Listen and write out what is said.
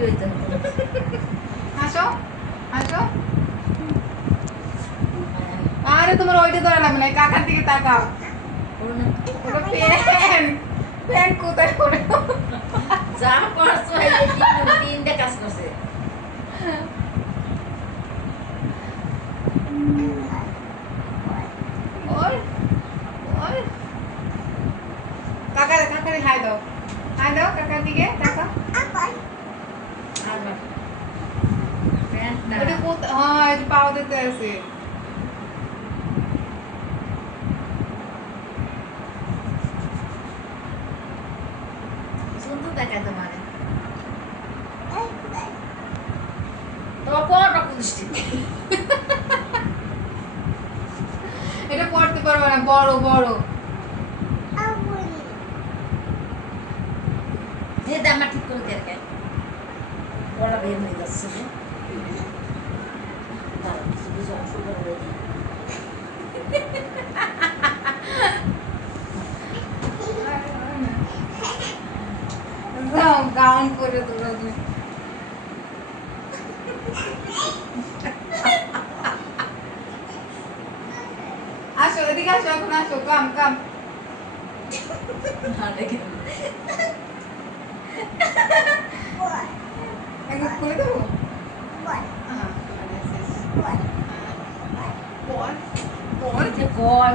ছবি হইতে আসো আসো আরে তোমার ওইটা ধরা লাগবে না কাকার দিকে তাকাও ওটা প্যান প্যান কোথায় করে যা করছো এই যে তিনটা কাজ করছে ওর ওর কাকারে হাই দাও কাকার দিকে তাকাও আবার প্যান্টটা ওটা কোথায় হ্যাঁ এই যে পাও দিতে আছে সুন্দর দেখায় তোমার তোমার পড়াটা পুষ্টি এটা পড়তে পারবে না বড় বড় যে দামা ঠিক করে দেখে পড়া বের হয়ে যাচ্ছে দাঁড়াও কিছু কিছু অংশ করে দিই গাউন পরে দৌড়াবে আসো এদিকে আসো এখন আসো কাম কাম একদম খুলে দেবো যে গয়